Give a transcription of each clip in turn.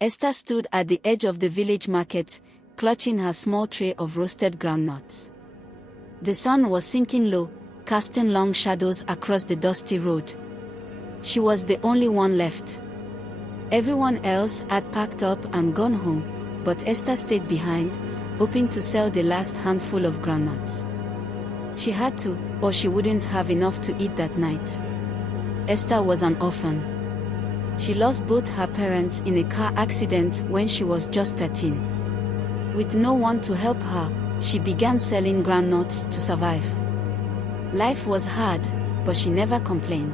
Esther stood at the edge of the village market, clutching her small tray of roasted groundnuts. The sun was sinking low, casting long shadows across the dusty road. She was the only one left. Everyone else had packed up and gone home, but Esther stayed behind, hoping to sell the last handful of groundnuts. She had to, or she wouldn't have enough to eat that night. Esther was an orphan. She lost both her parents in a car accident when she was just 13. With no one to help her, she began selling groundnuts to survive. Life was hard, but she never complained.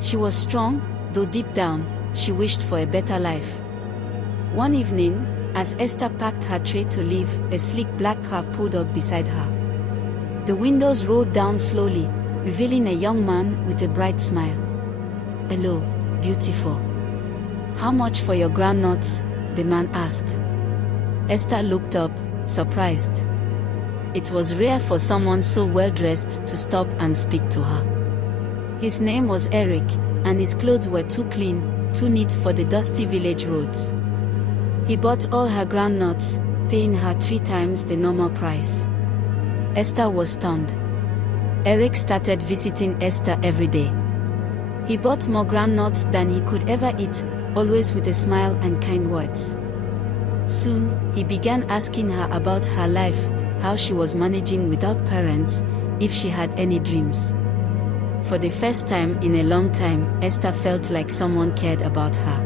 She was strong, though deep down, she wished for a better life. One evening, as Esther packed her tray to leave, a sleek black car pulled up beside her. The windows rolled down slowly, revealing a young man with a bright smile. "Hello, beautiful. How much for your groundnuts?" the man asked. Esther looked up, surprised. It was rare for someone so well-dressed to stop and speak to her. His name was Eric, and his clothes were too clean, too neat for the dusty village roads. He bought all her groundnuts, paying her 3 times the normal price. Esther was stunned. Eric started visiting Esther every day. He bought more groundnuts than he could ever eat, always with a smile and kind words. Soon, he began asking her about her life, how she was managing without parents, if she had any dreams. For the first time in a long time, Esther felt like someone cared about her.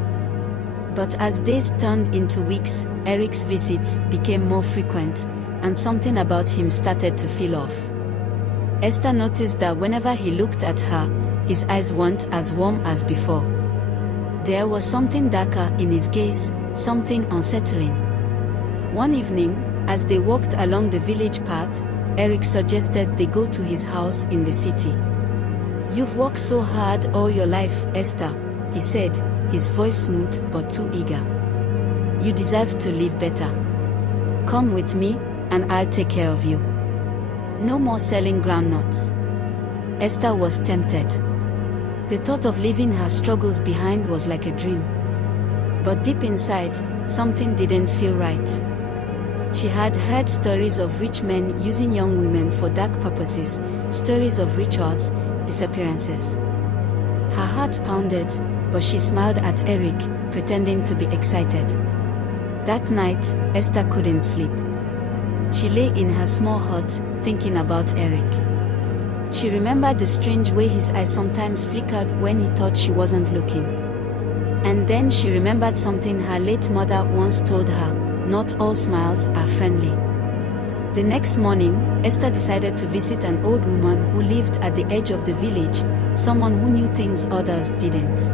But as days turned into weeks, Eric's visits became more frequent, and something about him started to feel off. Esther noticed that whenever he looked at her, his eyes weren't as warm as before. There was something darker in his gaze, something unsettling. One evening, as they walked along the village path, Eric suggested they go to his house in the city. "You've worked so hard all your life, Esther," he said, his voice smooth but too eager. "You deserve to live better. Come with me, and I'll take care of you. No more selling groundnuts." Esther was tempted. The thought of leaving her struggles behind was like a dream. But deep inside, something didn't feel right. She had heard stories of rich men using young women for dark purposes, stories of rituals, disappearances. Her heart pounded, but she smiled at Eric, pretending to be excited. That night, Esther couldn't sleep. She lay in her small hut, thinking about Eric. She remembered the strange way his eyes sometimes flickered when he thought she wasn't looking. And then she remembered something her late mother once told her: not all smiles are friendly. The next morning, Esther decided to visit an old woman who lived at the edge of the village, someone who knew things others didn't.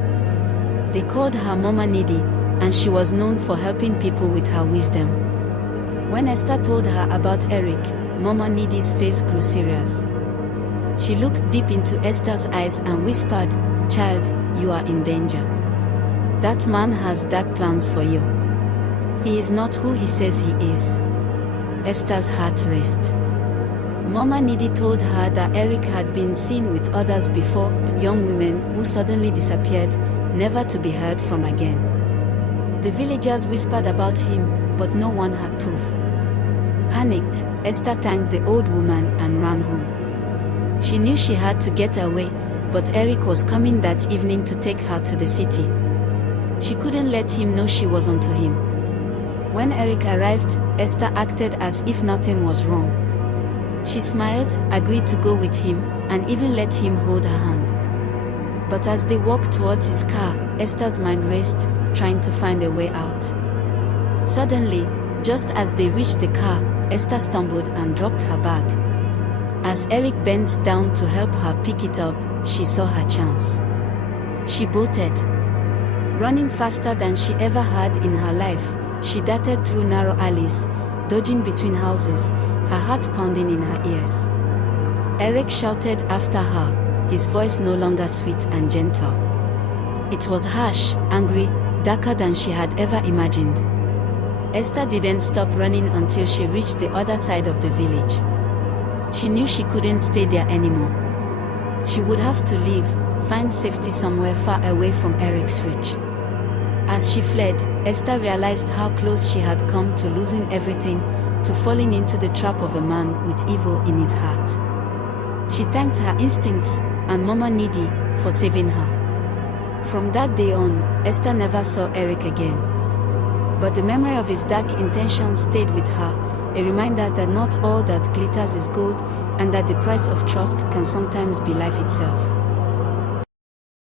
They called her Mama Needy, and she was known for helping people with her wisdom. When Esther told her about Eric, Mama Needy's face grew serious. She looked deep into Esther's eyes and whispered, "Child, you are in danger. That man has dark plans for you. He is not who he says he is." Esther's heart raced. Mama Needy told her that Eric had been seen with others before, young women who suddenly disappeared, never to be heard from again. The villagers whispered about him, but no one had proof. Panicked, Esther thanked the old woman and ran home. She knew she had to get away, but Eric was coming that evening to take her to the city. She couldn't let him know she was onto him. When Eric arrived, Esther acted as if nothing was wrong. She smiled, agreed to go with him, and even let him hold her hand. But as they walked towards his car, Esther's mind raced, trying to find a way out. Suddenly, just as they reached the car, Esther stumbled and dropped her bag. As Eric bent down to help her pick it up, she saw her chance. She bolted. Running faster than she ever had in her life, she darted through narrow alleys, dodging between houses, her heart pounding in her ears. Eric shouted after her, his voice no longer sweet and gentle. It was harsh, angry, darker than she had ever imagined. Esther didn't stop running until she reached the other side of the village. She knew she couldn't stay there anymore. She would have to leave, find safety somewhere far away from Eric's reach. As she fled, Esther realized how close she had come to losing everything, to falling into the trap of a man with evil in his heart. She thanked her instincts and Mama Needy for saving her. From that day on, Esther never saw Eric again. But the memory of his dark intentions stayed with her, a reminder that not all that glitters is gold, and that the price of trust can sometimes be life itself.